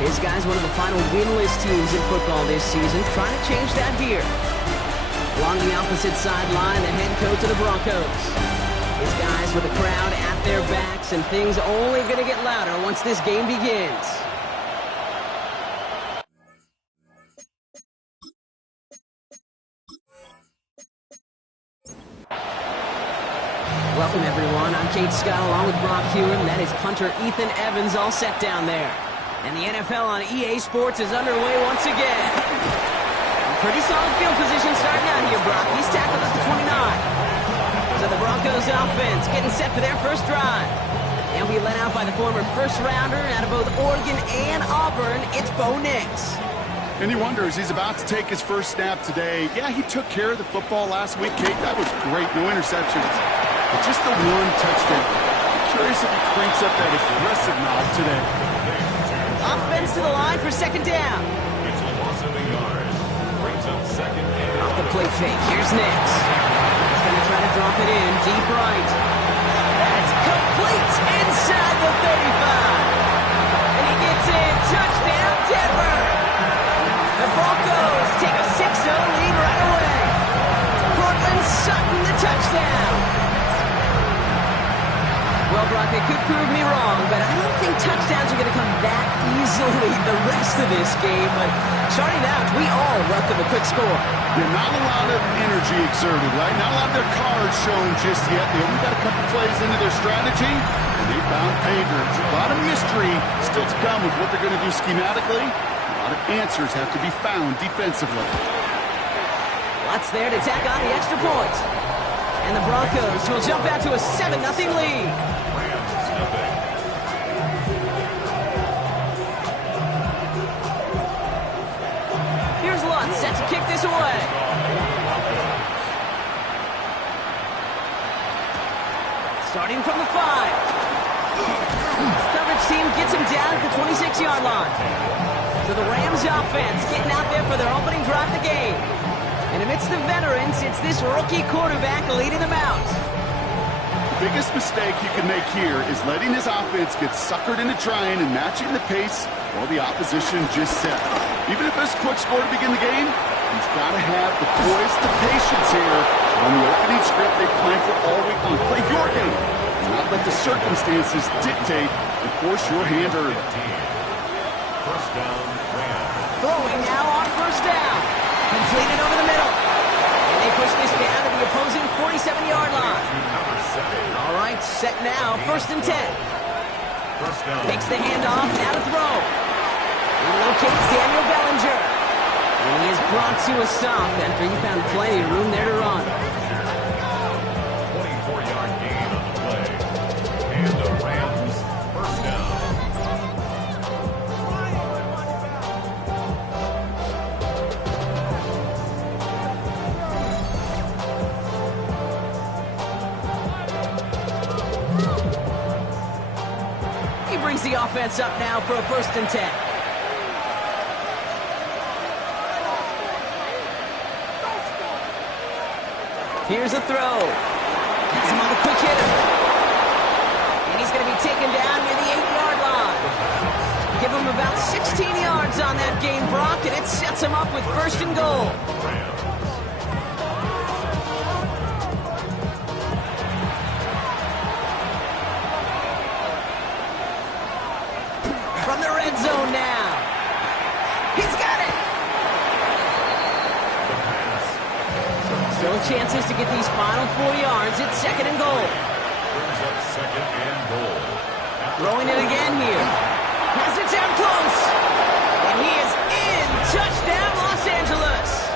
His guy's one of the final winless teams in football this season, trying to change that here. Along the opposite sideline, the head coach of the Broncos. His guys with the crowd at their backs, and things only going to get louder once this game begins. Welcome, everyone. I'm Kate Scott along with Brock Hewen. That is punter Ethan Evans all set down there. And the NFL on EA Sports is underway once again. Pretty solid field position starting out here, Brock. He's tackled at the 29. So the Broncos offense getting set for their first drive. They'll be led out by the former first-rounder out of both Oregon and Auburn. It's Bo Nix. And he wonders, he's about to take his first snap today. Yeah, he took care of the football last week, Kate. That was great. No interceptions. But just the one touchdown. I'm curious if he cranks up that aggressive knob today. Offense to the line for second down. It's a loss of a yard. Brings up second down. Off the play fake. Here's Nix. He's going to try to drop it in deep right. That's complete inside the 35. And he gets in. Touchdown, Denver. The Broncos take a 6-0 lead right away. Cortland Sutton, the touchdown. Well, Brock, they could prove me wrong, but I don't think touchdowns are going to come that easily the rest of this game. But starting out, we all welcome a quick score. Yeah, not a lot of energy exerted, right? Not a lot of their cards shown just yet. They only got a couple plays into their strategy, and they found pay dirt. A lot of mystery still to come with what they're going to do schematically. A lot of answers have to be found defensively. Lots there to tack on the extra point. And the Broncos will jump out to a 7-0 lead. Here's Lutz set to kick this away. Starting from the 5. Coverage team gets him down at the 26-yard line. So the Rams offense getting out there for their opening drive of the game. And amidst the veterans, it's this rookie quarterback leading them out. The biggest mistake you can make here is letting his offense get suckered into trying and matching the pace while the opposition just set. Even if it's a quick score to begin the game, he's got to have the poise, the patience here on the opening script they planned for all week long. Play your game and not let the circumstances dictate and force your hand early. First down, Rams. Throwing now on first down. Completed over the middle. And they push this down to the opposing 47-yard line. All right, set now. First and 10. First down. Takes the handoff, now to throw. He locates Daniel Bellinger. And he is brought to a stop after he found plenty of room there to run. 24-yard gain on the play. And the Rams, first down. Brings the offense up now for a first and 10. Here's a throw. Has him on a quick hitter. And he's going to be taken down near the 8-yard line. Give him about 16 yards on that game, Brock, and it sets him up with first and goal. From the red zone now. He's got it. Still chances to get these final 4 yards. It's second and goal. Brings up second and goal. Throwing it again here. Has it down close. And he is in. Touchdown, Los Angeles.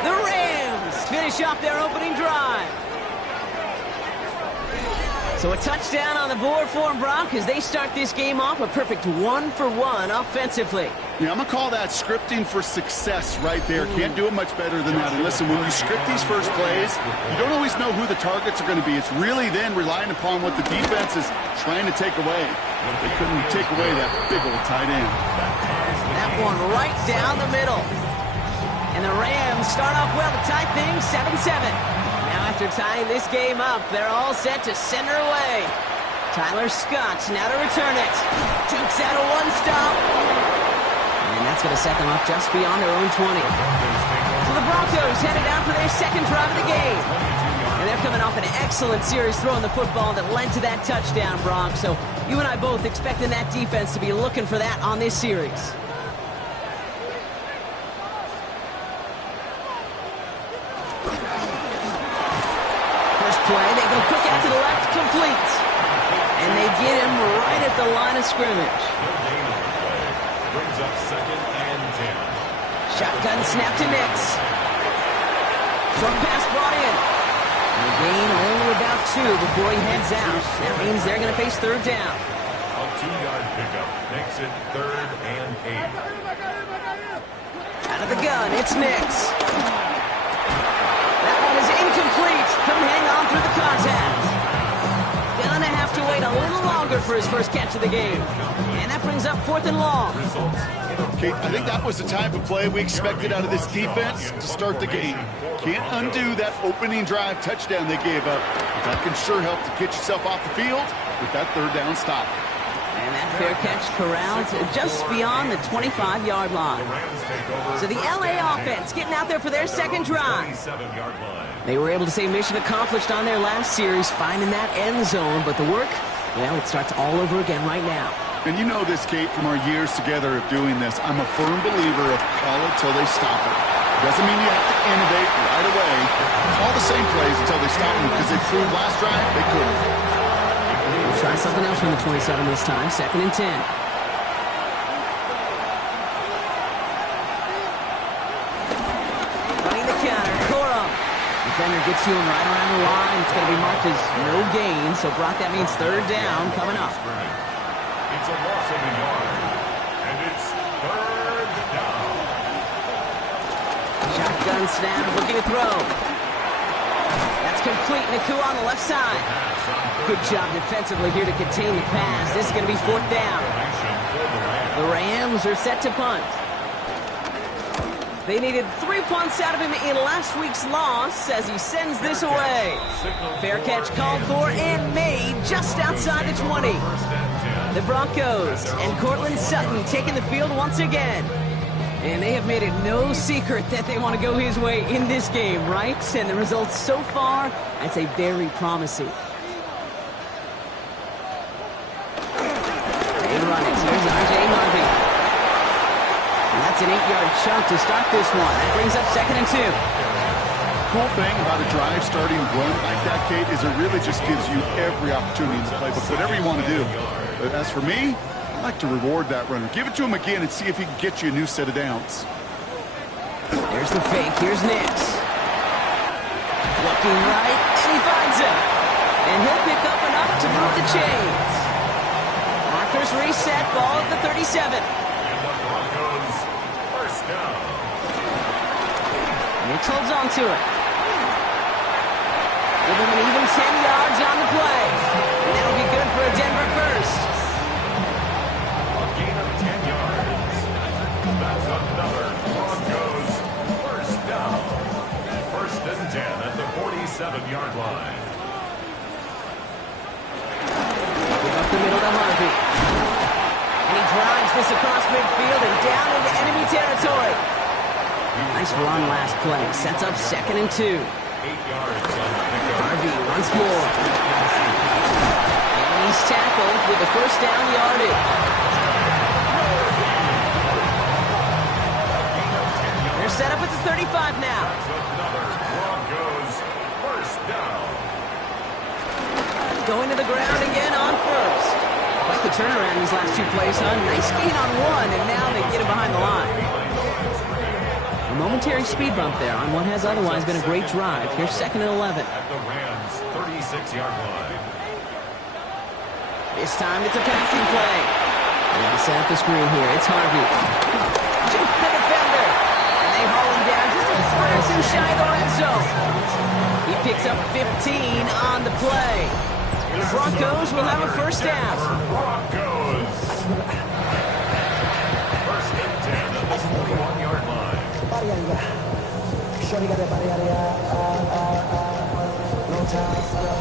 The Rams finish off their opening drive. So a touchdown on the board for him, Brock, as they start this game off a perfect 1-for-1 offensively. Yeah, I'm going to call that scripting for success right there. Can't do it much better than that. And listen, when you script these first plays, you don't always know who the targets are going to be. It's really then relying upon what the defense is trying to take away. They couldn't take away that big old tight end. That one right down the middle. And the Rams start off well to tie things 7-7. Now after tying this game up, they're all set to send her away. Tyler Scott now to return it. Dukes out a one stop. That's going to set them up just beyond their own 20. So the Broncos headed out for their second drive of the game. And they're coming off an excellent series throwing the football that led to that touchdown, Brock. So you and I both expecting that defense to be looking for that on this series. First play, they go quick out to the left, complete. And they get him right at the line of scrimmage. Brings up 2nd and 10. Shotgun snap to Nix. Short pass brought in. And a gain only about 2 before he heads out. That means they're going to face third down. A 2-yard pickup makes it 3rd and 8. Out of the gun, it's Nix. That one is incomplete. Couldn't hang on through the contact. Gonna have to wait a little longer for his first catch of the game. And that brings up 4th and long. Kate, I think that was the type of play we expected out of this defense to start the game. Can't undo that opening drive touchdown they gave up. But that can sure help to get yourself off the field with that third down stop. And that fair catch corralled just beyond the 25-yard line. So the LA offense getting out there for their second drive. They were able to say mission accomplished on their last series, finding that end zone. But the work, well, it starts all over again right now. And you know this, Kate, from our years together of doing this. I'm a firm believer of call it till they stop it. Doesn't mean you have to innovate right away. Call the same plays until they stop them, because they proved last drive they couldn't. We'll try something else from the 27 this time. 2nd and 10. Running the counter. Corum. Defender gets to him right around the line. It's going to be marked as no gain. So, Brock, that means third down coming up. It's a loss of a yard. And it's 3rd down. Shotgun snap, looking to throw. That's complete. Nakua on the left side. Good job defensively here to contain the pass. This is going to be 4th down. The Rams are set to punt. They needed 3 punts out of him in last week's loss as he sends this away. Fair catch called for and made just outside the 20. The Broncos and Cortland Sutton taking the field once again. And they have made it no secret that they want to go his way in this game, right? And the results so far, I'd say very promising. They run it. Here's R.J. Harvey. And that's an 8-yard chunk to start this one. That brings up 2nd and 2. Cool thing about a drive starting run like that, Kate, is it really just gives you every opportunity in the playbook, whatever you want to do. But as for me, I like to reward that runner. Give it to him again and see if he can get you a new set of downs. There's the fake. Here's Nix. Looking right, and he finds him. And he'll pick up enough to move the chains. Markers reset, ball at the 37. And the Broncos first down. Nix holds on to it. Give him an even 10 yards on the play. And that'll be good for a Denver first. A gain of 10 yards. That's another Broncos first down. 1st and 10 at the 47-yard line. Give up the middle to Harvey. And he drives this across midfield and down into enemy territory. Nice run last play. Sets up 2nd and 2. 8 yards on the pickup. Harvey once more. And he's tackled with the first down yardage. They're set up at the 35 now. That's another Broncos first down. Going to the ground again on first. Quite the turnaround these last 2 plays, huh? Nice gain on one, and now they get him behind the line. A momentary speed bump there on what has otherwise been a great drive. Here's 2nd and 11. At the Rams' 36-yard line. This time it's a passing play. And to set up the screen here, it's Harvey. Juke the defender. And they haul him down just a foot or 2 shy of the red zone. He picks up 15 on the play. And the Broncos will have a first down. Broncos. First and 10 at the 41-yard line.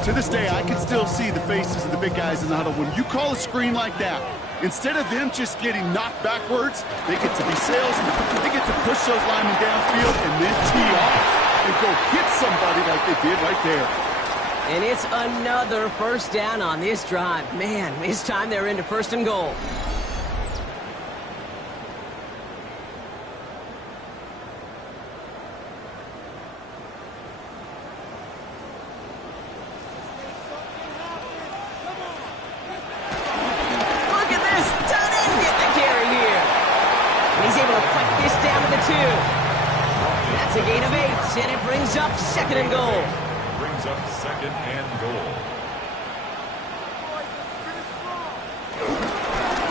To this day, I can still see the faces of the big guys in the huddle. When you call a screen like that, Instead of them just getting knocked backwards, they get to be salesmen. They get to push those linemen downfield and then tee off and go hit somebody like they did right there. And it's another first down on this drive. Man, this time they're into 1st and goal. Look at this. Tight end get the carry here. And he's able to fight this down to the 2. That's a gain of 8, and it brings up 2nd and goal. Brings up 2nd and goal.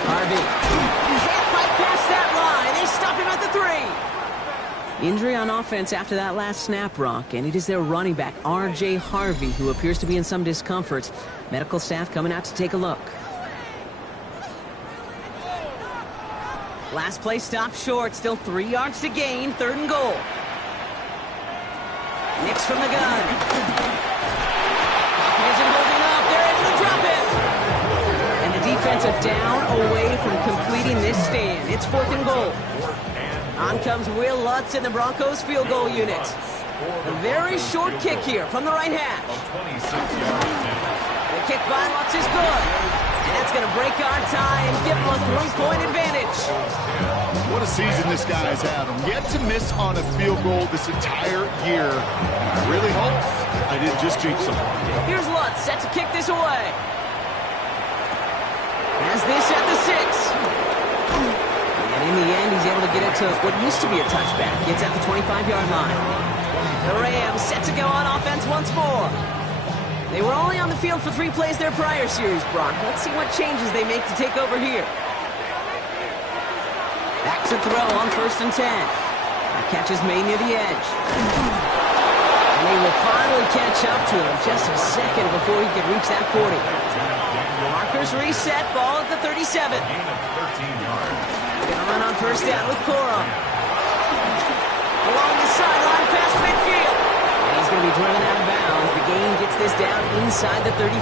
Harvey. Can't fight past that line. They stop him at the 3. Injury on offense after that last snap, Brock, and it is their running back, R.J. Harvey, who appears to be in some discomfort. Medical staff coming out to take a look. Last play stopped short. Still 3 yards to gain. 3rd and goal. Nix from the gun. Isn't holding up. They're able to drop it. And the defense a down away from completing this stand. It's 4th and goal. On comes Will Lutz in the Broncos field goal unit. A very short kick here from the right hash. The kick by Lutz is good. And that's going to break our tie and give him a 3-point advantage. What a season this guy's had. Yet to miss on a field goal this entire year. And I really hope I didn't just jinx him. Here's Lutz set to kick this away. Has this at the 6. And in the end, he's able to get it to what used to be a touchback. It's at the 25-yard line. The Rams set to go on offense once more. They were only on the field for 3 plays their prior series, Brock. Let's see what changes they make to take over here. Back to throw on 1st and 10. The catch is made near the edge. And they will finally catch up to him just a second before he can reach that 40. Markers reset, ball at the 37. They're going to run on 1st down with Corum. Along the sideline past midfield. And he's going to be driven out of bounds. The gain gets this down inside the 35.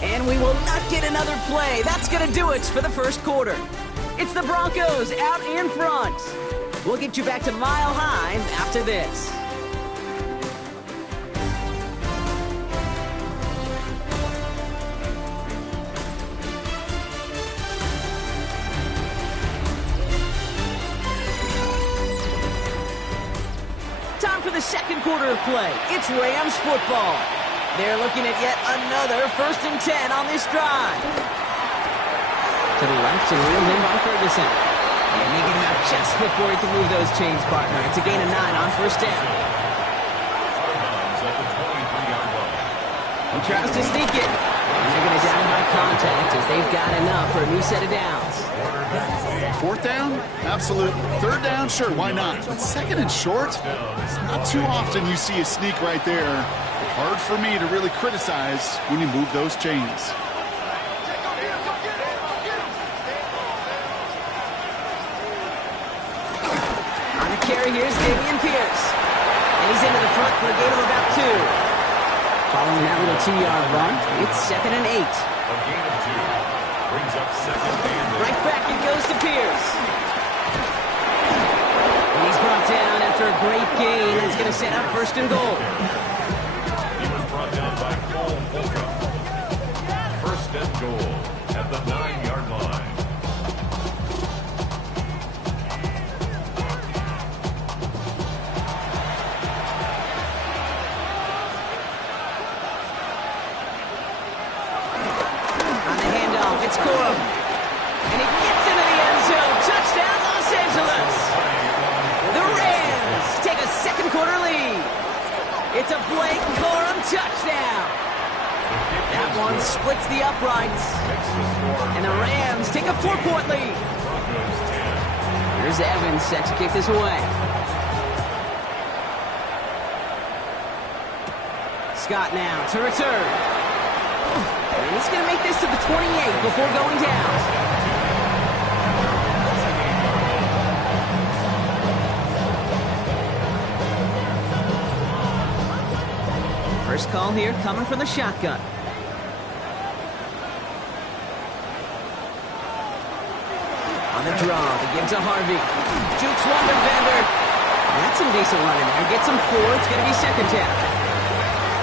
And we will not get another play. That's going to do it for the 1st quarter. It's the Broncos out in front. We'll get you back to Mile High after this. Time for the 2nd quarter of play. It's Rams football. They're looking at yet another 1st and 10 on this drive. To the left and reeled in by Ferguson. And they get him out just before he can move those chains, partner. It's a gain of 9 on 1st down. He tries to sneak it. And they're going to down him by contact as they've got enough for a new set of downs. 4th down? Absolutely. 3rd down? Sure, why not? But 2nd and short? It's not too often you see a sneak right there. Hard for me to really criticize when you move those chains. On the carry, here's Dameon Pierce. And he's into the front for a gain of about 2. Following that little 2-yard run, it's 2nd and 8. A gain of 2. Brings up 2nd and 8. Right back it goes to Pierce. And he's brought down after a great gain. That's going to set up 1st and goal. Brought down by Cole Holcomb. 1st and goal at the 9-yard line. On the handoff, it's Corum. And he gets into the end zone. Touchdown, Los Angeles. The Rams take a 2nd quarter lead. It's a Blake Corum touchdown. That one splits the uprights. And the Rams take a 4-point lead. Here's Evans set to kick this away. Scott now to return. And he's going to make this to the 28 before going down. First call here coming from the shotgun. On the draw, they give to Harvey. Jukes one defender. That's some decent running there. Gets him 4. It's going to be second down.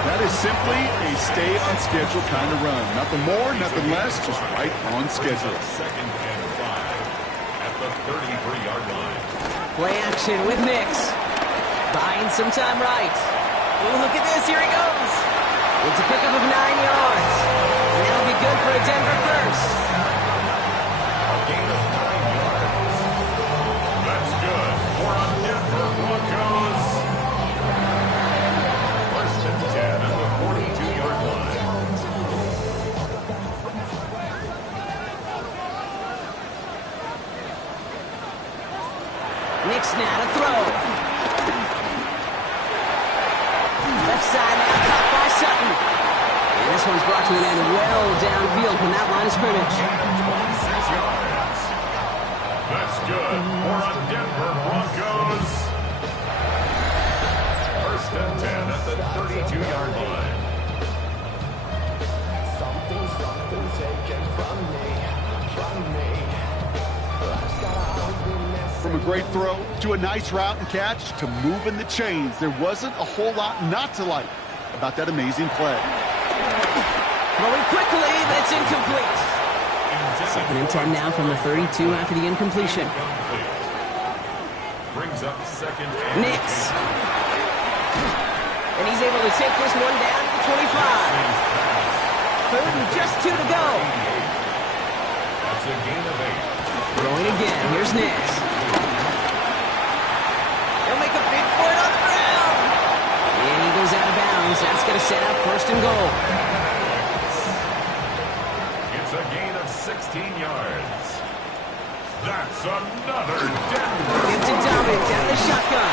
That is simply a stay on schedule kind of run. Nothing more, nothing less, just right on schedule. Second and 5 at the 33-yard line. Play action with Nix. Buying some time right. Oh, look at this. Here he goes. It's a pickup of 9 yards. And that'll be good for a Denver first. A gain of 9 yards. That's good for a Denver Broncos. First and 10 at the 42-yard line. Nix now to throw. Left side now, caught by Sutton. And this one's brought to an end well downfield from that line of scrimmage. 26 yards. That's good for a Denver Broncos. First and 10 at the 32-yard line. Something taken from me. From a great throw to a nice route and catch to moving the chains, there wasn't a whole lot not to like about that amazing play. Throwing quickly, but it's incomplete. Second and 10 now from the 32 after the incompletion. Brings up second and Nix. And he's able to take this one down to the 25. Third and just 2 to go. That's a gain of 8. Throwing again. Here's Nix. He'll make a big for it on the ground. And he goes out of bounds. That's going to set up first and goal. It's a gain of 16 yards. That's another Denver. Give to Dominic down the shotgun.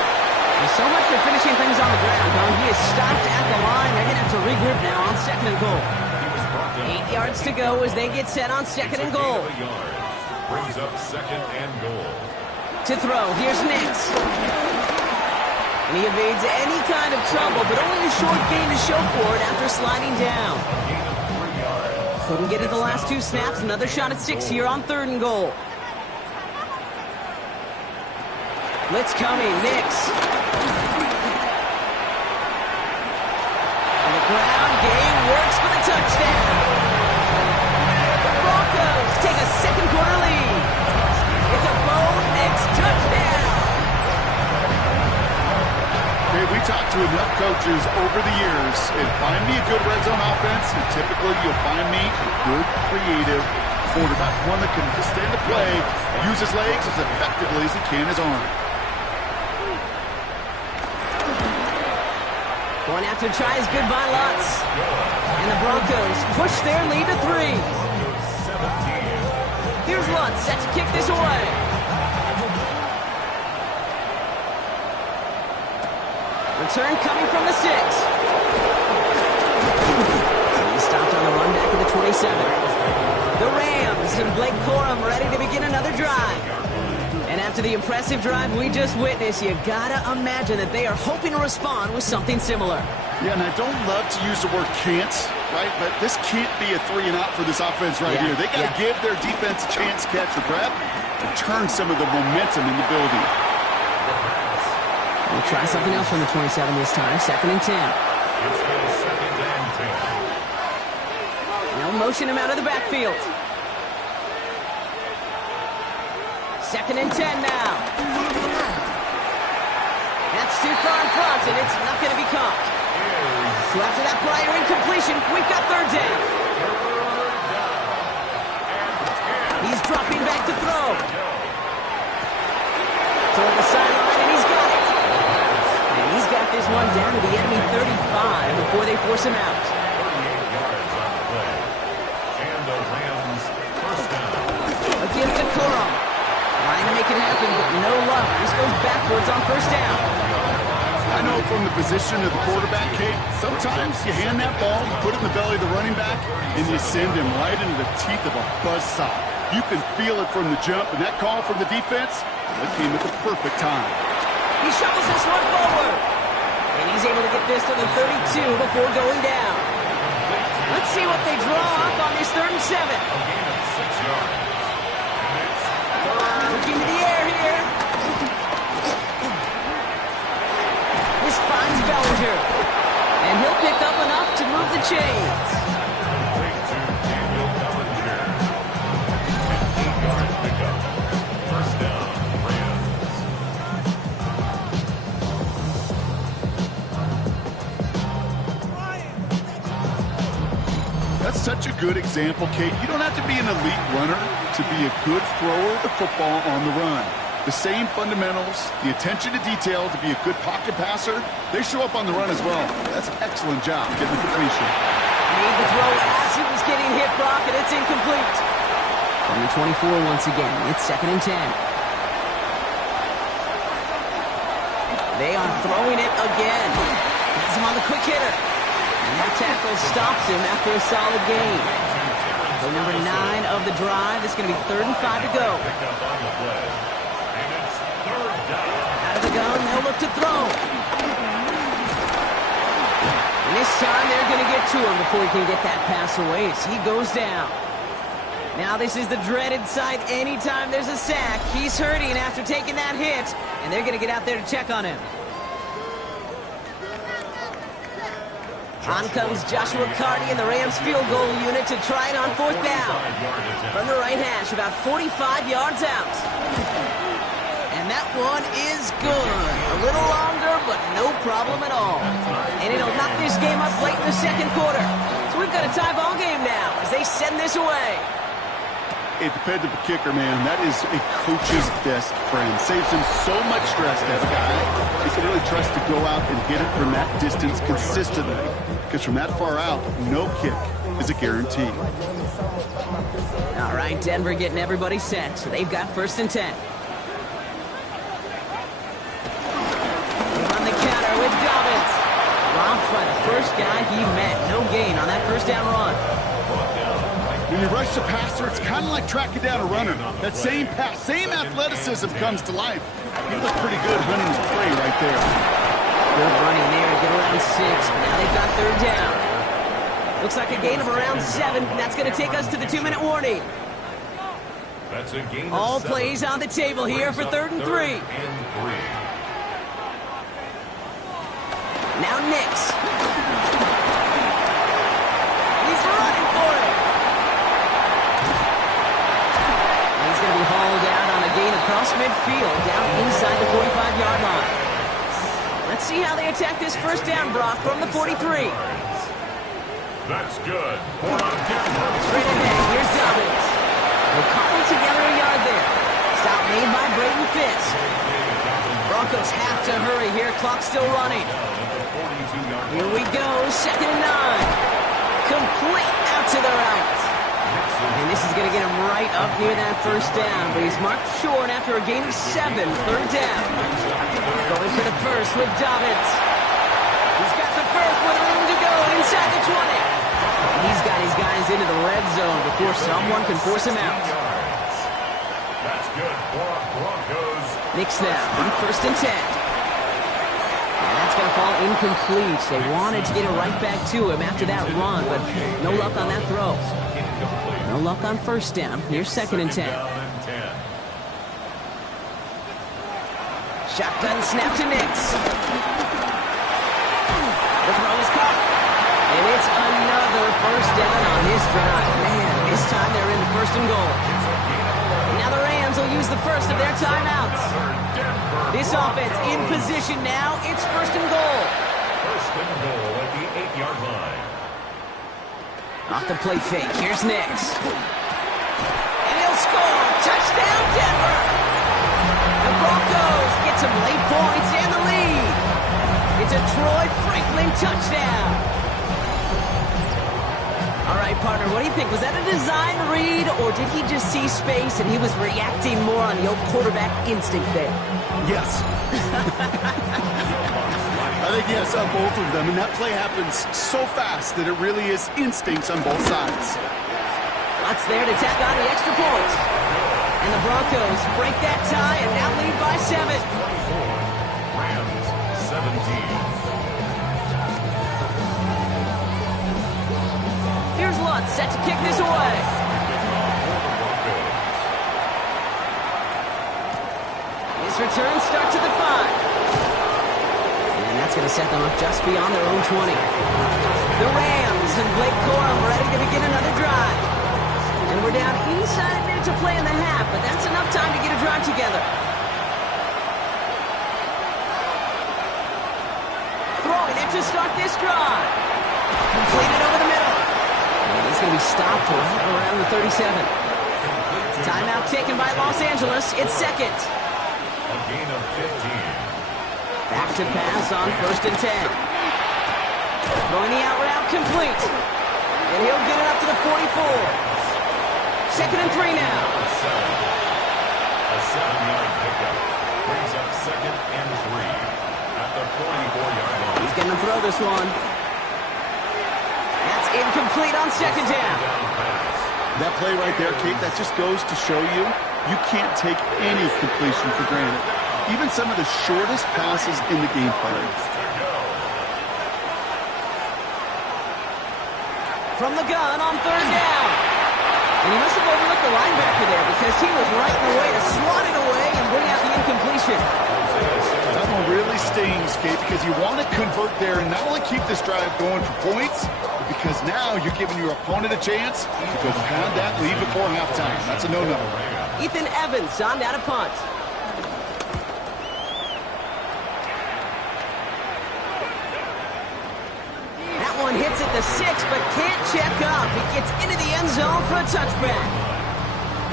There's so much for finishing things on the ground, though. He is stopped at the line. They're going to have to regroup now on second and goal. 8 yards to go as they get set on second and goal. Brings up second and goal. To throw, here's Nix. And he evades any kind of trouble, but only a short gain to show for it after sliding down. A gain of 3 yards. Couldn't get it the last 2 snaps. Another shot at 6 here on third and goal. Blitz coming, Nix. On the ground, game works for the touchdown. The Broncos take a second quarter lead. It's a Bo Nix touchdown. Okay, we talked to enough coaches over the years, and find me a good red zone offense, and typically you'll find me a good, creative quarterback, one that can stand the play, use his legs as effectively as he can his arm. Going after tries goodbye Lutz. And the Broncos push their lead to 3. Here's Lutz set to kick this away. Return coming from the 6. He's stopped on the run back at the 27. The Rams and Blake Corum ready to begin another drive. And after the impressive drive we just witnessed, you gotta imagine that they are hoping to respond with something similar. Yeah, and I don't love to use the word can't, right? But this can't be a 3 and out for this offense right here. They got to give their defense a chance to catch their breath and turn some of the momentum in the building. We'll try something else from the 27 this time. Second and 10. It's second and 10. They'll motion him out of the backfield. Second and 10 now. That's too far in front, and it's not going to be caught. So after that prior incompletion, we've got third down. He's dropping back to throw. Toward the sideline, and he's got it. And he's got this one down to the enemy 35 before they force him out. 38 yards on the play. And the Rams first down. A give to Corum. Trying to make it happen, but no luck. This goes backwards on first down. I know from the position of the quarterback, Kate, sometimes you hand that ball, you put it in the belly of the running back, and you send him right into the teeth of a buzzsaw. You can feel it from the jump, and that call from the defense, that came at the perfect time. He shovels this one forward. And he's able to get this to the 32 before going down. Let's see what they draw up on this 3rd and 7. A gain of 6 yards. And it's third. Looking to the air here. This finds Bellinger. And he'll pick up enough to move the chains. Complete to Daniel Bellinger. 15-yard pickup. First down, Rams. That's such a good example, Kate. You don't have to be an elite runner to be a good thrower of the football on the run. The same fundamentals, the attention to detail to be a good pocket passer, they show up on the run as well. That's an excellent job getting the completion. Made the throw as he was getting hit, Brock, and it's incomplete. From the 24 once again, it's 2nd and 10. They are throwing it again. Has him on the quick hitter. And that tackle stops him after a solid gain. So number 9 of the drive, it's going to be 3rd and 5 to go. Picked up on the play. And it's third down. Out of the gun, they'll look to throw. And this time they're going to get to him before he can get that pass away as he goes down. Now this is the dreaded sight anytime there's a sack. He's hurting after taking that hit, and they're going to get out there to check on him. On comes Joshua Carty and the Rams field goal unit to try it on 4th down. From the right hash, about 45 yards out. And that one is good. A little longer, but no problem at all. And it'll knock this game up late in the 2nd quarter. So we've got a tie ball game now as they send this away. A dependable kicker, man. That is a coach's best friend. Saves him so much stress, that guy. He can really trust to go out and hit it from that distance consistently. Because from that far out, no kick is a guarantee. All right, Denver getting everybody set. So they've got 1st and 10. On the counter with Dobbins. Dropped by the first guy he met. No gain on that 1st down run. When you rush the passer, it's kind of like tracking down a runner. That same pass, same athleticism comes to life. He looked pretty good hunting his prey right there. Good running there to get around 6. But now they've got 3rd down. Looks like a gain of around 7. That's going to take us to the 2-minute warning. That's a gain of All 7. plays on the table here for 3rd and 3. Now Nix. He's running for it. And he's going to be hauled out on a gain across midfield, down inside the 45-yard line. Let's see how they attack this 1st down, Brock, from the 43. That's good. For Denver. Straight ahead, here's Dobbins. We'll cobble together a yard there. Stop made by Braden Fisk. Broncos have to hurry here. Clock's still running. Here we go. 2nd and 9. Complete out to the right. And this is going to get him right up near that 1st down. But he's marked short after a gain of 7. 3rd down. Going for the 1st with Dobbins. He's got the 1st with room to go inside the 20. He's got his guys into the red zone before someone can force him out. That's good for Broncos. Nix now on 1st and 10. And that's going to fall incomplete. They wanted to get it right back to him after that run, but no luck on that throw. No luck on 1st down. Here's 2nd and 10. Shotgun snap to Nix. The throw is caught. And it's another 1st down on this drive. Man, this time they're in the 1st and goal. Now the Rams will use the 1st of their timeouts. This offense in position now. It's 1st and goal. 1st and goal at the 8-yard line. Off the play fake. Here's Nix. And he'll score. Touchdown, Denver. The Broncos get some late points and the lead. It's a Troy Franklin touchdown. All right, partner, what do you think? Was that a design read, or did he just see space and he was reacting more on the old quarterback instinct there? Yes. I think yes on both of them, and that play happens so fast that it really is instincts on both sides. Lutz there to tack on the extra point. And the Broncos break that tie and now lead by 7. Rams 17. slot, set to kick this away. His return start to the 5. And that's going to set them up just beyond their own 20. The Rams and Blake Corum ready to begin another drive. And we're down inside a minute to play in the half, but that's enough time to get a drive together. Throwing it to start this drive. Completed over the middle. And he's going to be stopped right around the 37. Timeout taken by Los Angeles. It's second. A gain of 15. Back to pass on 1st and 10. Throwing the out route complete. And he'll get it up to the 44. 2nd and 3 now. A 7-yard pickup brings up 2nd and 3 at the 44-yard line. He's going to throw this one. That's incomplete on 2nd down. That play right there, Kate, that just goes to show you, you can't take any completion for granted. Even some of the shortest passes in the game plan. From the gun on 3rd down. And he must have overlooked the linebacker there because he was right in the way to swat it away and bring out the incompletion. That one really stings, Kate, because you want to convert there and not only keep this drive going for points, but because now you're giving your opponent a chance to go pad that lead before halftime. That's a no-no. Ethan Evans on down to punt. That one hits at the 6, but can't check up. He gets into the end zone for a touchback.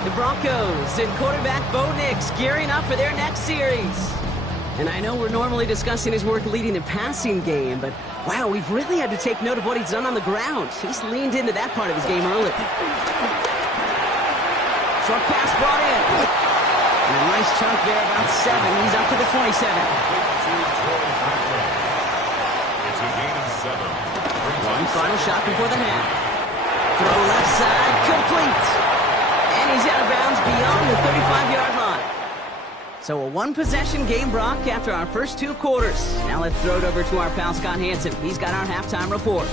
The Broncos and quarterback Bo Nix gearing up for their next series. And I know we're normally discussing his work leading the passing game, but wow, we've really had to take note of what he's done on the ground. He's leaned into that part of his game early. Short pass brought in. And a nice chunk there, about 7. He's up to the 27. It's a gain of 7. One final shot before the half. Throw left side, complete. And he's out of bounds beyond the 35-yard line. So a one-possession game, Brock, after our first 2 quarters. Now let's throw it over to our pal Scott Hansen. He's got our halftime report.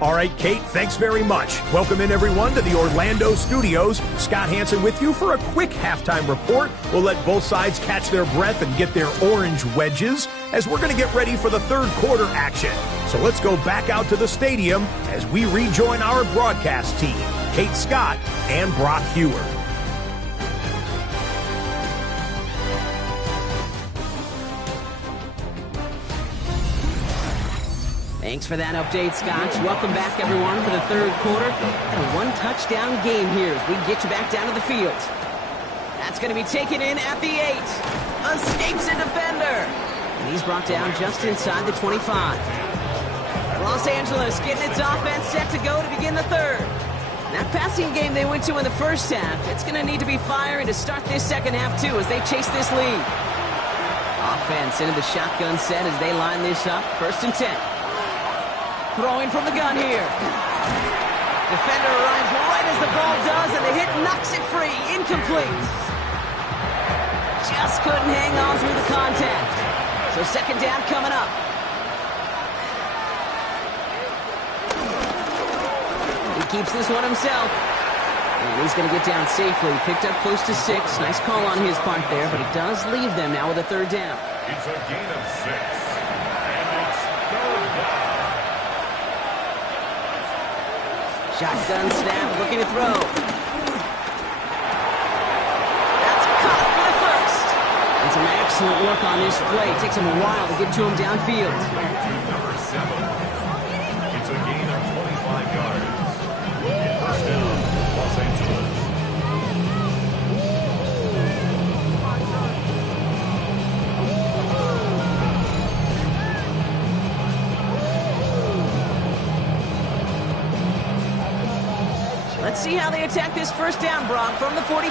All right, Kate, thanks very much. Welcome in, everyone, to the Orlando studios. Scott Hansen with you for a quick halftime report. We'll let both sides catch their breath and get their orange wedges as we're going to get ready for the third quarter action. So let's go back out to the stadium as we rejoin our broadcast team, Kate Scott and Brock Hewer. Thanks for that update, Scott. Welcome back, everyone, for the third quarter. And a one-touchdown game here as we get you back down to the field. That's going to be taken in at the 8. Escapes a defender. And he's brought down just inside the 25. Los Angeles getting its offense set to go to begin the third. That passing game they went to in the first half, it's going to need to be firing to start this second half, too, as they chase this lead. Offense into the shotgun set as they line this up. 1st and 10. Throwing from the gun here. Defender arrives right as the ball does, and the hit knocks it free. Incomplete. Just couldn't hang on through the contact. So 2nd down coming up. He keeps this one himself. And he's going to get down safely. Picked up close to 6. Nice call on his part there, but it does leave them now with a 3rd down. It's a gain of 6. And it's 3rd down. Shotgun snap, looking to throw. That's caught for the 1st. And some excellent work on this play. It takes him a while to get to him downfield. Number 7. It's a gain of 25 yards. 1st down, Los Angeles. Let's see how they attack this 1st down, Brock, from the 43.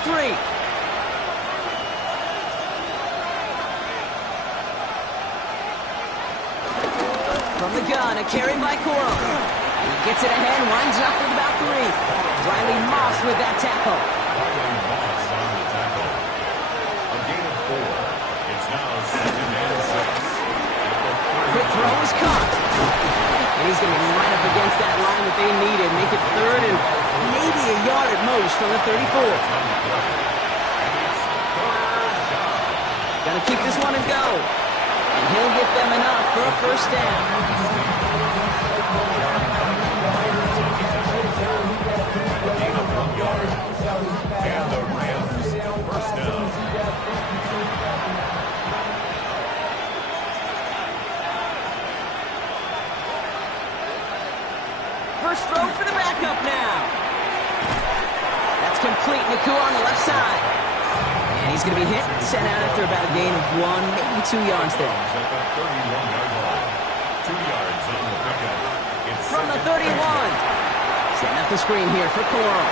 From the gun, a carry by Corum. He gets it ahead, winds up with about 3. Riley Moss with that tackle. Riley Moss on the tackle. A gain of 4. It's now 2nd and 6. Quick throw is caught. And he's going to be right up against that line with they needed. Make it third and maybe a yard at most from the 34. Gonna keep this one and go. And he'll get them enough for a first down. And the Rams, first down. First throw for the backup now. That's complete. Nakua on the left side. And he's going to be hit and sent out after about a gain of 1, maybe 2 yards there. At the 31-yard line. 2 yards on the pickup. It's From the 31. Setting up the screen here for Coral.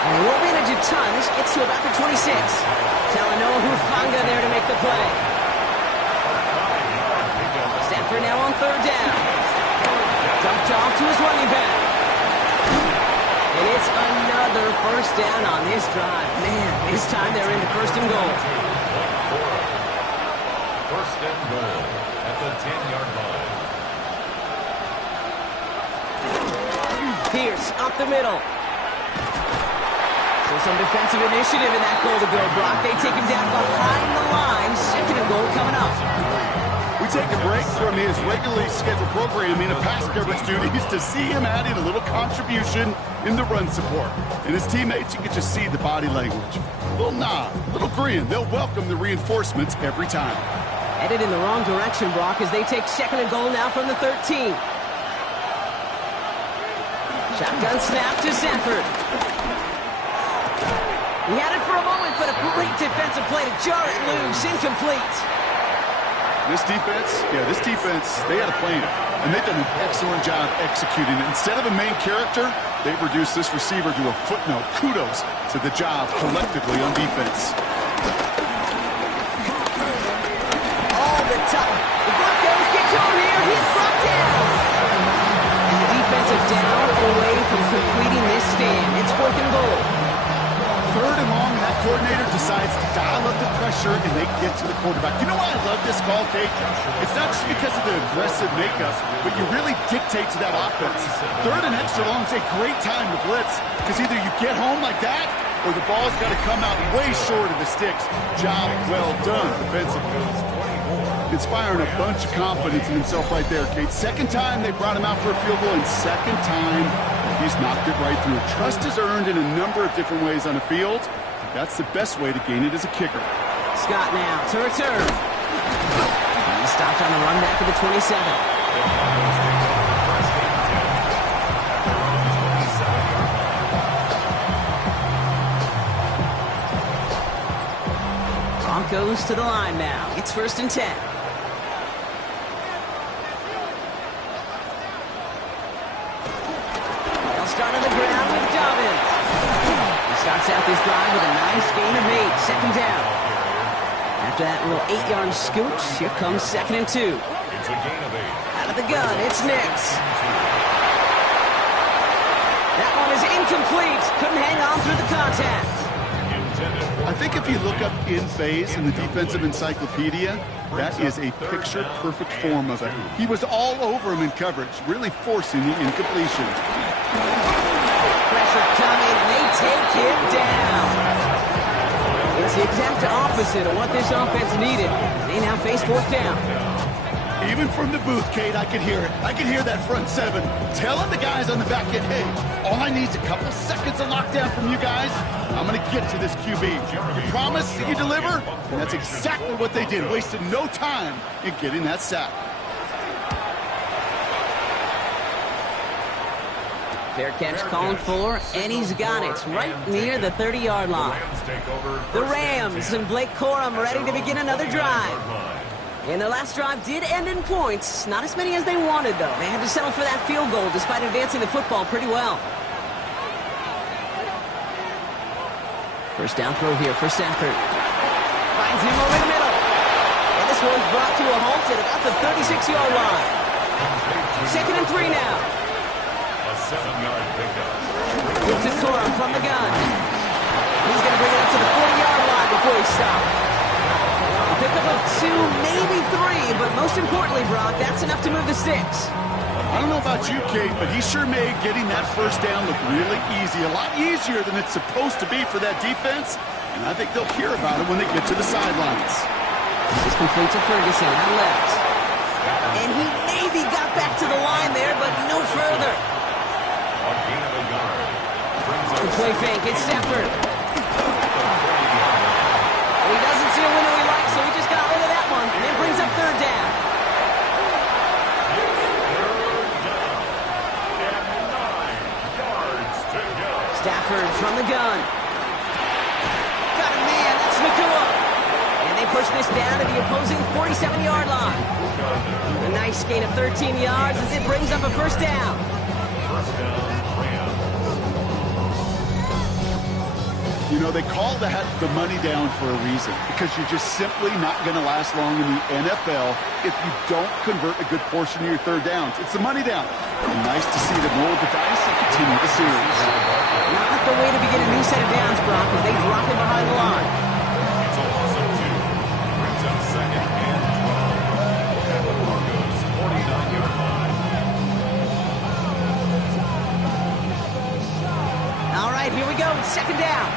And he won't manage a ton. This gets to about the 26. Talanoa Hufanga there to make the play. Stanford now on third down. Dumped off to his running back. And it's another first down on this drive. Man, this time they're into first and goal. first and goal at the 10-yard line. Pierce up the middle. So some defensive initiative in that goal to go block. They take him down behind the line. Second and goal coming up. We take a break from his regularly scheduled programming of pass coverage duties to see him adding a little contribution in the run support. And his teammates, you can just see the body language. A little nod, a little grin. They'll welcome the reinforcements every time. Headed in the wrong direction, Brock, as they take second and goal now from the 13. Shotgun snap to Sanford. He had it for a moment, but a great defensive play to jar it loose. Incomplete. This defense, they had a plan, and they've done an excellent job executing it. Instead of a main character, they've reduced this receiver to a footnote. Kudos to the job collectively on defense. All the time. The Broncos get to him here. He's brought down. And the defensive down away from completing this stand. It's fourth and goal. Third and long, and that coordinator decides to dial up the pressure, and they get to the quarterback. You know why I love this call, Kate? It's not just because of the aggressive makeup, but you really dictate to that offense. Third and extra long is a great time to blitz, because either you get home like that, or the ball's got to come out way short of the sticks. Job well done defensively. Inspiring a bunch of confidence in himself right there, Kate. Second time they brought him out for a field goal, and second time he's knocked it right through. Trust is earned in a number of different ways on the field. That's the best way to gain it as a kicker. Scott now to return. He stopped on the run back of the 27. Broncos to the line now. It's first and 10. They'll start on the ground with Dobbins. He starts out this drive with a nice gain of 8. Second down. After that little 8-yard scooch, here comes second and 2. It's a gain of 8. Out of the gun, it's Nix. That one is incomplete. Couldn't hang on through the contact. I think if you look up in phase in the defensive encyclopedia, that is a picture-perfect form of it. He was all over him in coverage, really forcing the incompletion. Pressure coming, and they take him down. It's the exact opposite of what this offense needed. They now face fourth down. Even from the booth, Kate, I could hear it. I could hear that front seven telling the guys on the back end, hey, all I need is a couple seconds of lockdown from you guys. I'm going to get to this QB. You promise that you deliver? And that's exactly what they did. Wasted no time in getting that sack. Fair catch called for, and he's got it right near the 30-yard line. The Rams and Blake Corum ready to begin another drive. And their last drive did end in points. Not as many as they wanted, though. They had to settle for that field goal despite advancing the football pretty well. First down throw here for Sanford. Finds him over the middle. And this one's brought to a halt at about the 36-yard line. Second and 3 now. A 7-yard pickup. Gives it Corum from the gun. He's going to bring it up to the 40-yard line before he stops. Pickup of 2, maybe 3, but most importantly, Brock, that's enough to move the sticks. I don't know about you, Kate, but he sure made getting that first down look really easy. A lot easier than it's supposed to be for that defense. And I think they'll hear about it when they get to the sidelines. This complete to Ferguson out left. And he maybe got back to the line there, but no further. The play fake, it's Stafford. He doesn't see a window he likes, so he just got rid of that one. And then brings up third down. Stafford from the gun. Got a man, that's Nakua. And they push this down to the opposing 47-yard line. A nice gain of 13 yards as it brings up a first down. First down, Rams. You know, they call that the money down for a reason, because you're just simply not going to last long in the NFL if you don't convert a good portion of your third downs. It's the money down. And nice to see them roll the dice and continue the series. Not the way to begin a new set of downs, Brock, as they drop it behind the line. It's a loss of 2. Brings up second and 12. At the Broncos' 49-yard line. All right, here we go. Second down.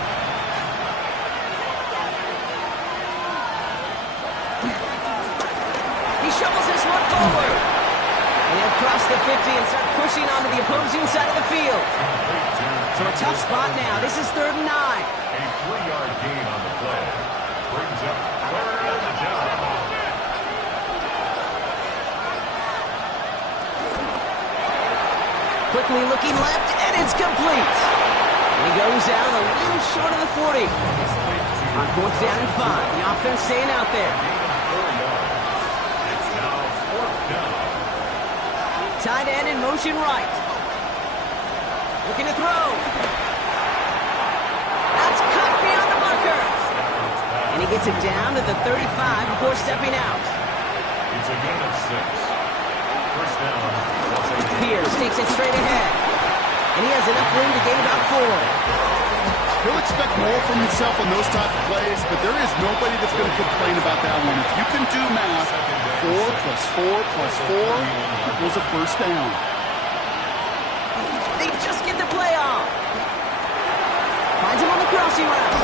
He shovels this one forward. And he'll cross the 50 and start pushing onto the opposing side of the field. So a tough spot now. This is 3rd and 9. A 3-yard gain on the play. Brings up 3rd down. Quickly looking left, and it's complete. And he goes down a little short of the 40. On 4th down and 5. The offense staying out there. It's now 4th down. Tight end in motion right. Looking to throw. That's cut beyond the marker. And he gets it down to the 35 before stepping out. It's a gain of 6. First down. Pierce takes it straight ahead. And he has enough room to gain about 4. He'll expect more from himself on those type of plays, but there is nobody that's going to complain about that one. If you can do math, 4 plus 4 plus 4 equals a first down. They just get the play off. Finds him on the crossing route.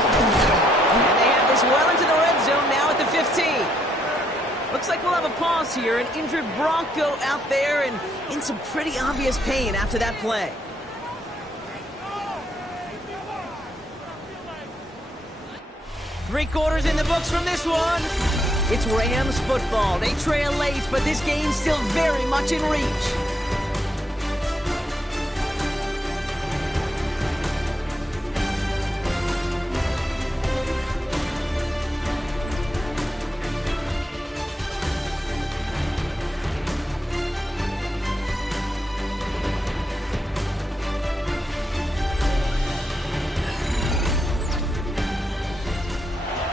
And they have this well into the red zone now at the 15. Looks like we'll have a pause here. An injured Bronco out there and in some pretty obvious pain after that play. Three quarters in the books from this one. It's Rams football. They trail late, but this game's still very much in reach.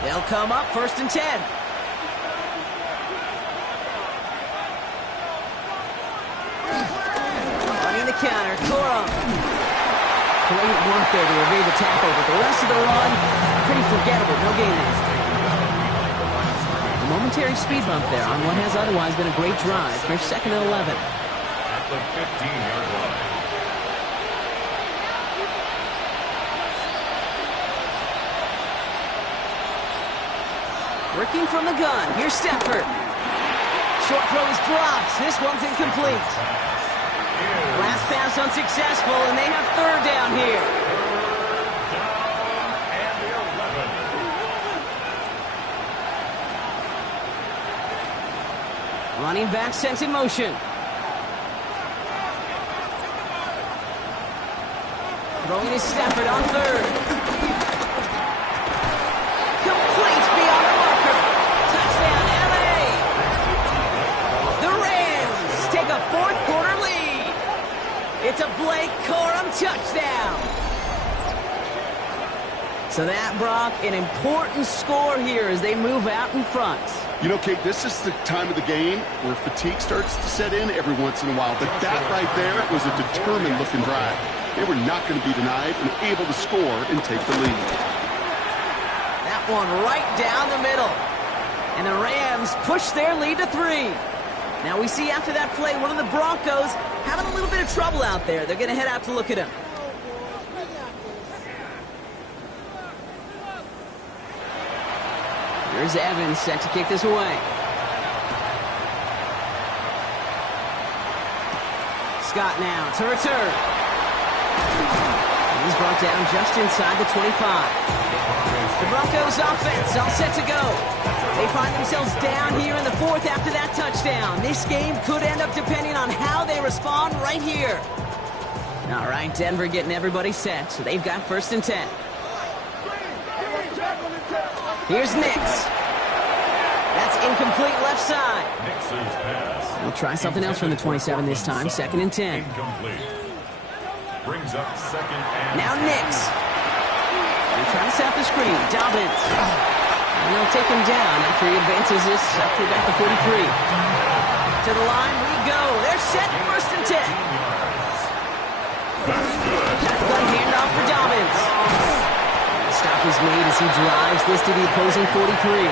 They'll come up 1st and 10. Running the counter, Corum. Great work there to evade the tackle, but the rest of the run, pretty forgettable. No gain there. A momentary speed bump there on what has otherwise been a great drive. They're 2nd and 11. At the 15-yard line. Working from the gun. Here's Stafford. Short throw is dropped. This one's incomplete. Last pass unsuccessful, and they have 3rd down here. 3rd down and 11. Running back sent in motion. Throwing is Stafford on 3rd. Complete beyond the marker. Touchdown, LA. The Rams take a 4th quarter lead. It's a Blake Corum touchdown. So that, Brock, an important score here as they move out in front. You know, Kate, this is the time of the game where fatigue starts to set in every once in a while. But that right there was a determined-looking drive. They were not going to be denied and able to score and take the lead. That one right down the middle. And the Rams push their lead to 3. Now we see after that play, one of the Broncos having a little bit of trouble out there. They're going to head out to look at him. Here's Evans set to kick this away. Scott now to return. And he's brought down just inside the 25. The Broncos offense all set to go. They find themselves down here in the fourth after that touchdown. This game could end up depending on how they respond right here. All right, Denver getting everybody set, so they've got 1st and 10. Here's Nix. That's incomplete left side. Nix's pass. We'll try something else from the 27 this time. 2nd and 10. Incomplete. Brings up 2nd and Now Nix. They're trying to set up the screen. Dobbins. And they'll take him down after he advances this up to about the 43. To the line we go. They're set. 1st and 10. Shotgun handoff for Dobbins. The stop is made as he drives this to the opposing 43.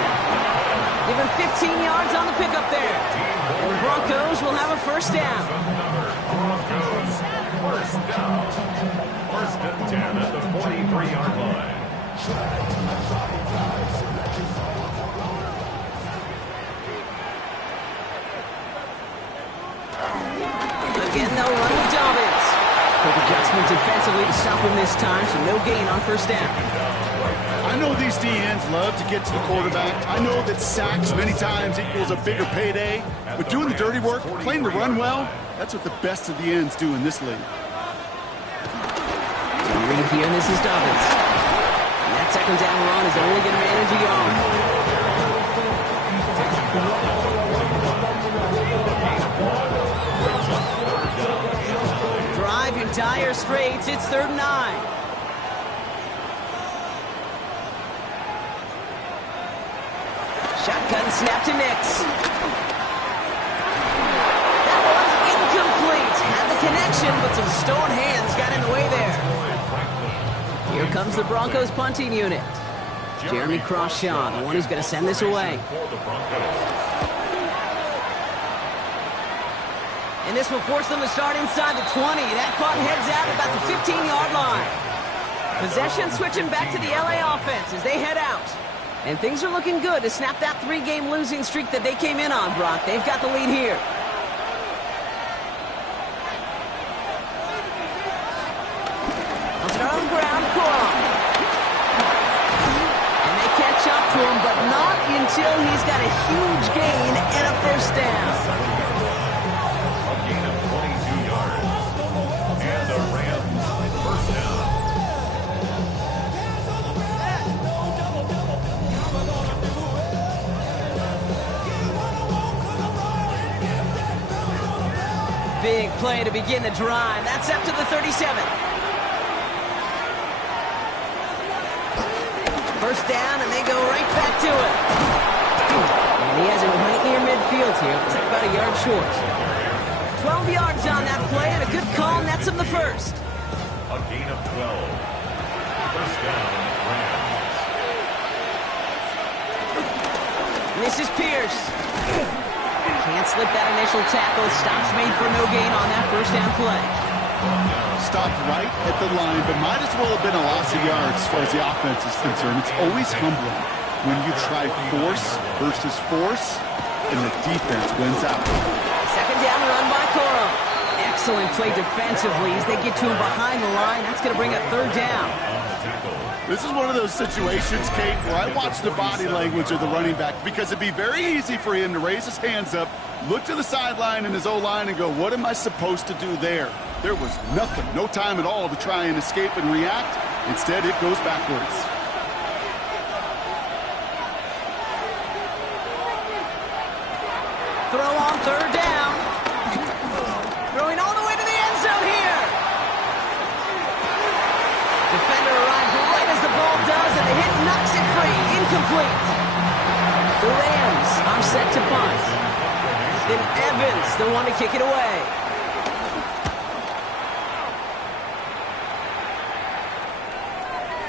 Give him 15 yards on the pickup there. And the Broncos will have a 1st down. Broncos 1st down. 1st and 10 at the 43-yard line. Again, they'll run with Dobbins. Quick adjustment defensively to stop him this time, so no gain on 1st down. I know these DNs love to get to the quarterback. I know that sacks many times equals a bigger payday. But doing the dirty work, playing to run well, that's what the best of the ends do in this league. So read here, and this is Dobbins. And that 2nd down run is only going to manage a yard. Drive in dire straits. It's 3rd and 9. Shotgun snap to Nix. That was incomplete. Had the connection, but some stone hands got in the way there. Here comes the Broncos punting unit. Jeremy Crawshaw, the one who's going to send this away. And this will force them to start inside the 20. That punt heads out about the 15-yard line. Possession switching back to the LA offense as they head out. And things are looking good to snap that 3-game losing streak that they came in on, Brock. They've got the lead here. They'll start on the ground, Corum. And they catch up to him, but not until he's got a huge gain and a 1st down. A gain of 22 yards. And the Rams 1st down. Big play to begin the drive. That's up to the 37. 1st down, and they go right back to it. And he has it right near midfield here. Looks like about a yard short. 12 yards on that play, and a good call nets him the 1st. A gain of 12. 1st down, Rams. And this is Pierce. Can't slip that initial tackle. Stops made for no gain on that 1st down play. Stopped right at the line, but might as well have been a loss of yards as far as the offense is concerned. It's always humbling when you try force versus force, and the defense wins out. 2nd down run by Corum. Excellent play defensively as they get to him behind the line. That's going to bring up 3rd down. This is one of those situations, Kate, where I watch the body language of the running back because it'd be very easy for him to raise his hands up, look to the sideline in his O-line and go, what am I supposed to do there? There was nothing, no time at all to try and escape and react. Instead, it goes backwards. Throw on 3rd down. Throwing all the way to the end zone here. Defender arrives right as the ball does, and the hit knocks it free. Incomplete. The Rams are set to punt. Then Evans, the one to kick it away.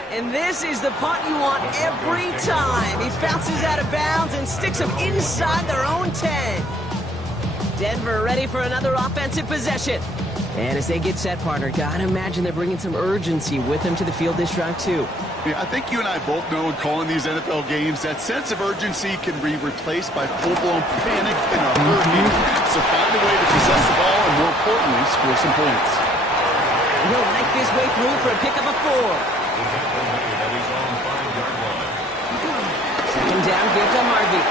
And this is the punt you want every time. He bounces out of bounds and sticks them inside their own 10. Denver ready for another offensive possession. And as they get set, partner, gotta imagine they're bringing some urgency with them to the field this drive, too. Yeah, I think you and I both know in calling these NFL games that sense of urgency can be replaced by full-blown panic in a hurry. So find a way to possess the ball and, more importantly, score some points. He'll make his way through for a pickup of 4. Second down, give to Harvey.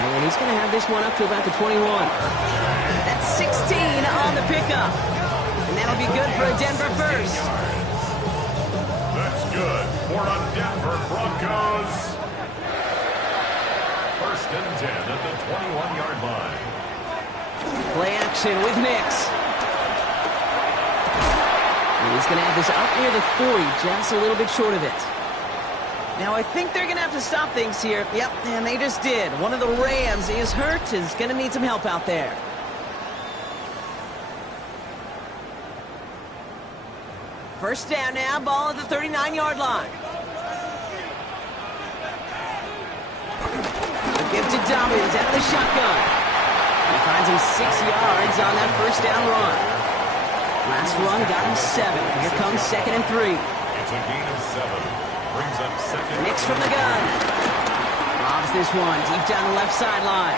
And he's going to have this one up to about the 21. That's 16 on the pickup. And that'll be good for a Denver first. That's good for a Denver Broncos. First and 10 at the 21-yard line. Play action with Nix. And he's going to have this up near the 40, just a little bit short of it. Now, I think they're going to have to stop things here. Yep, and they just did. One of the Rams is hurt, is going to need some help out there. First down now, ball at the 39-yard line. The give to Dobbins out of the shotgun. He finds him 6 yards on that first down run. Last run got him 7. Here comes 2nd and 3. It's a gain of 7. Brings up second. Nix from the gun. Lobs this one deep down the left sideline.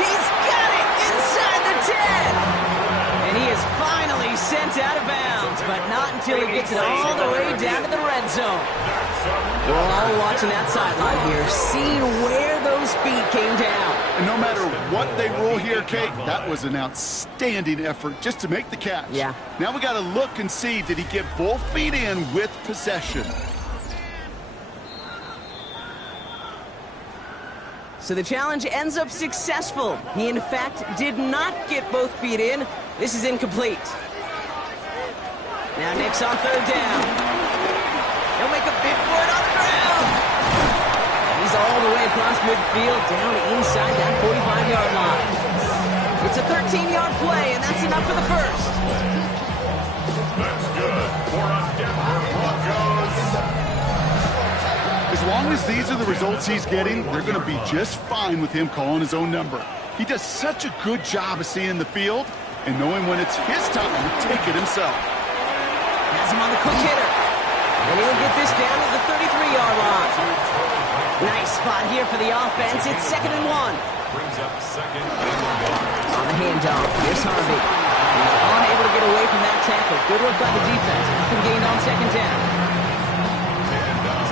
He's got it inside the 10. And he is finally sent out of bounds, but not until he gets it all the way down to the red zone. We're all watching that sideline here, seeing where those feet came down. And no matter what they rule here, Kate, that was an outstanding effort just to make the catch. Yeah. Now we got to look and see, did he get both feet in with possession? So the challenge ends up successful. He, in fact, did not get both feet in. This is incomplete. Now Nix on 3rd down. He'll make a bid for it on the ground. He's all the way across midfield, down inside that 45-yard line. It's a 13-yard play, and that's enough for the first. That's good for a Denver Broncos. As long as these are the results he's getting, they're going to be just fine with him calling his own number. He does such a good job of seeing the field and knowing when it's his time to take it himself. Has him on the quick hitter. And he'll get this down to the 33-yard line. Nice spot here for the offense. It's 2nd and 1. Brings up 2nd and 1. On the handoff, here's Harvey. He's unable to get away from that tackle. Good work by the defense. Nothing gained on 2nd down.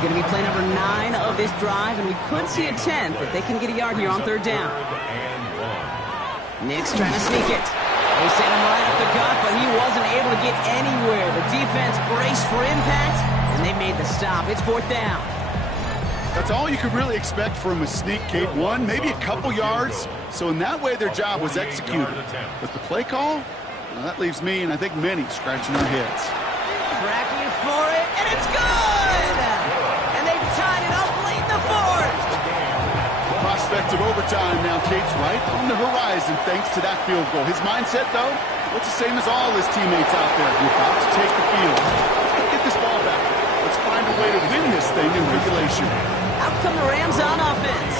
Going to be play number 9 of this drive, and we could see a 10th if they can get a yard here on 3rd down. Nix trying to sneak it. They sent him right up the gut, but he wasn't able to get anywhere. The defense braced for impact, and they made the stop. It's 4th down. That's all you could really expect from a sneak, Kate. 1, maybe a couple yards. So in that way, their job was executed. But the play call, well, that leaves me, and I think many, scratching our heads. Tracking for it, and it's good! Tied it up late in the 4th. Prospect of overtime now, Kate's right on the horizon thanks to that field goal. His mindset, though, looks the same as all his teammates out there. We're about to take the field. Let's get this ball back. Let's find a way to win this thing in regulation. Out come the Rams on offense.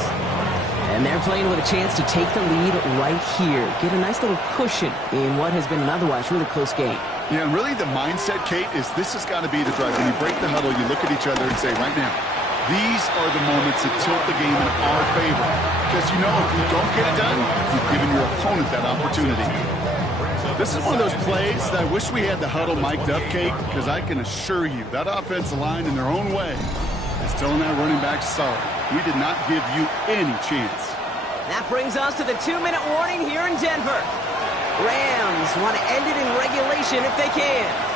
And they're playing with a chance to take the lead right here. Get a nice little cushion in what has been an otherwise really close game. Yeah, and really the mindset, Kate, is this has got to be the drive. When you break the huddle, you look at each other and say, right now, these are the moments that tilt the game in our favor. Because you know if you don't get it done, you've given your opponent that opportunity. This is one of those plays that I wish we had the huddle mic'd up, Kate, because I can assure you that offensive line in their own way is telling that running back, sorry, we did not give you any chance. That brings us to the 2-minute warning here in Denver. Rams want to end it in regulation if they can.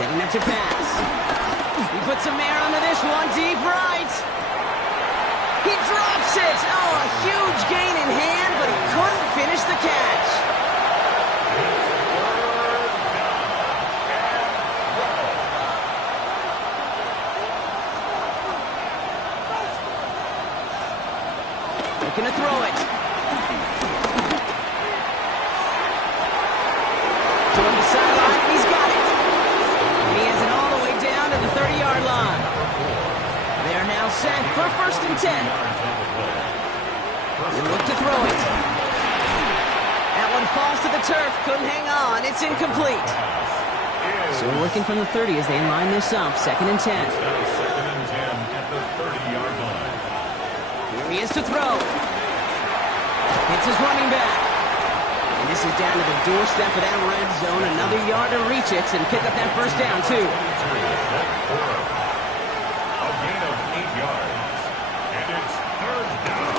Setting up to pass. He puts some air onto this one, deep right. He drops it. Oh, a huge gain in hand, but he couldn't finish the catch. Looking to throw it. set for 1st and 10. They look to throw it. That one falls to the turf. Couldn't hang on. It's incomplete. So working from the 30 as they line this up. 2nd and 10. Now 2nd and 10 at the 30-yard line. Here he is to throw. Hits his running back. And this is down to the doorstep of that red zone. Another yard to reach it and pick up that first down, too. A gain of 8 yards. And it's 3rd down.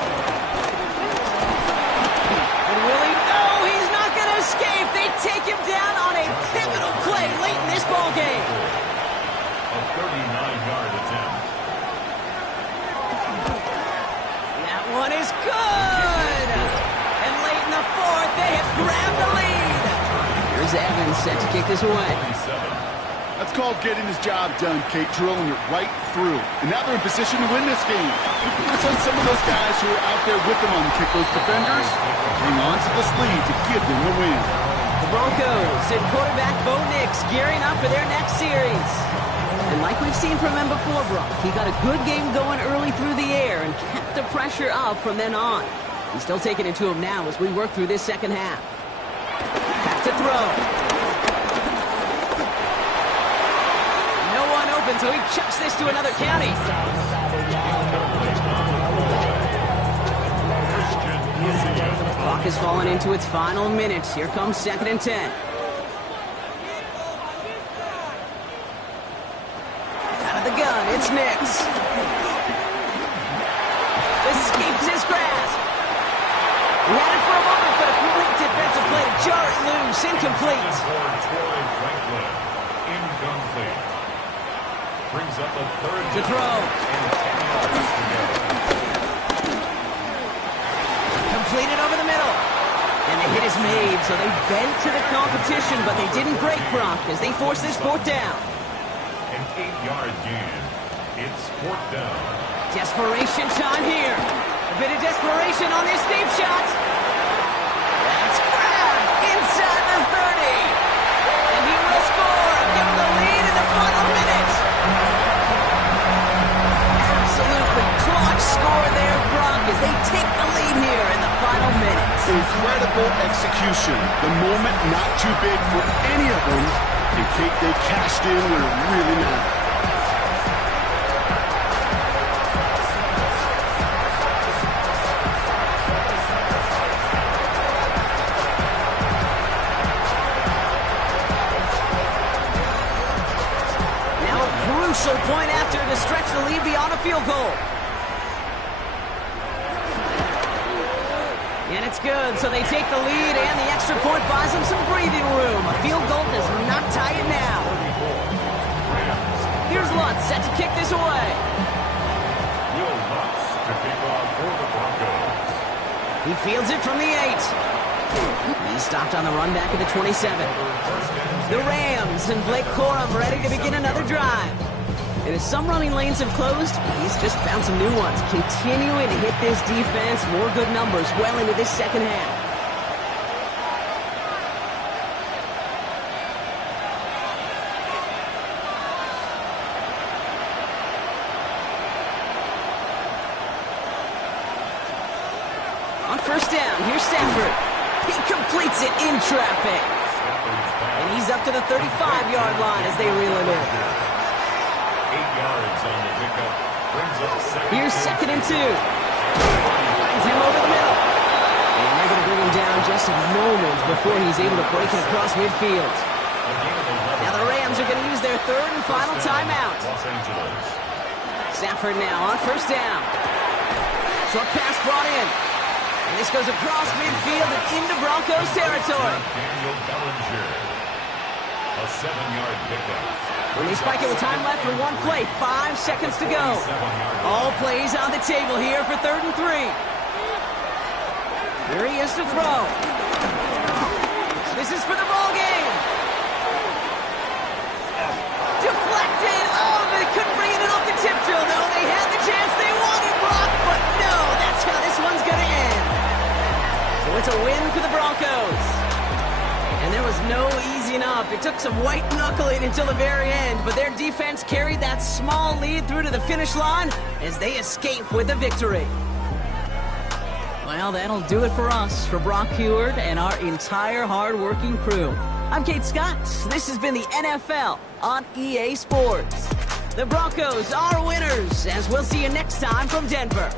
And will he? No, he's not going to escape. They take him down on a pivotal play late in this ball game. A 39-yard attempt. That one is good. And late in the 4th, they have grabbed the lead. Here's Evans set to kick this away. 27. That's called getting his job done, Kate, drilling it right through. And now they're in position to win this game. He puts on some of those guys who are out there with them on the kick, those defenders. Hang on to this lead to give them the win. The Broncos and quarterback Bo Nix gearing up for their next series. And like we've seen from him before, Brock, he got a good game going early through the air and kept the pressure up from then on. He's still taking it to him now as we work through this second half. Back to throw. No one open, so he chucks this to another county. Clock has fallen into its final minutes. Here comes 2nd and 10. Out of the gun, it's Nix. Escapes his grasp. He had it for a moment, but a complete defensive play to jar it loose. Incomplete. Troy Franklin. Incomplete. Brings up a 3rd To throw. and 10 yards to go. Completed over the middle. And the hit is made, so they bent to the competition, but they didn't break Brock as they force this 4th down. An 8-yard gain. It's 4th down. Desperation time here. A bit of desperation on this deep shot. That's grabbed inside the 30. And he will score. Give him the lead in the final minute. Absolutely clutch score there, Brock, as they take the lead here in the final minute. Incredible execution. The moment not too big for any of them. And Kate, they cashed in when it really mattered. Crucial point after to stretch the lead beyond a field goal. And it's good, so they take the lead, and the extra point buys them some breathing room. A field goal does not tie it now. Here's Lutz set to kick this away. Will Lutz to kick off for the Broncos. He fields it from the 8. He's stopped on the run back at the 27. The Rams and Blake Corum ready to begin another drive. And as some running lanes have closed, he's just found some new ones, continuing to hit this defense. More good numbers well into this second half. On 1st down, here's Stafford. He completes it in traffic. And he's up to the 35-yard line as they reel him in. 8 yards on the pickup. Brings up 2nd. Here's 2nd and 2. Finds him over the middle. And they're going to bring him down just a moment before he's able to break it across midfield. Now the Rams are going to use their 3rd and final timeout. Los Angeles. Stafford now on 1st down. Short pass brought in. And this goes across midfield and into Broncos territory. Daniel Bellinger. A 7-yard pickup. When they spike it with time left for one play, 5 seconds to go. All plays on the table here for 3rd and 3. Here he is to throw. This is for the ball game. Deflected. Oh, they couldn't bring it off the tip drill, though. They had the chance they wanted, Brock, but no, that's how this one's going to end. So it's a win for the Broncos. And there was no easy easing up. It took some white knuckling until the very end, but their defense carried that small lead through to the finish line as they escape with a victory. Well, that'll do it for us, for Brock Heward and our entire hard-working crew. I'm Kate Scott. This has been the NFL on EA Sports. The Broncos are winners, as we'll see you next time from Denver.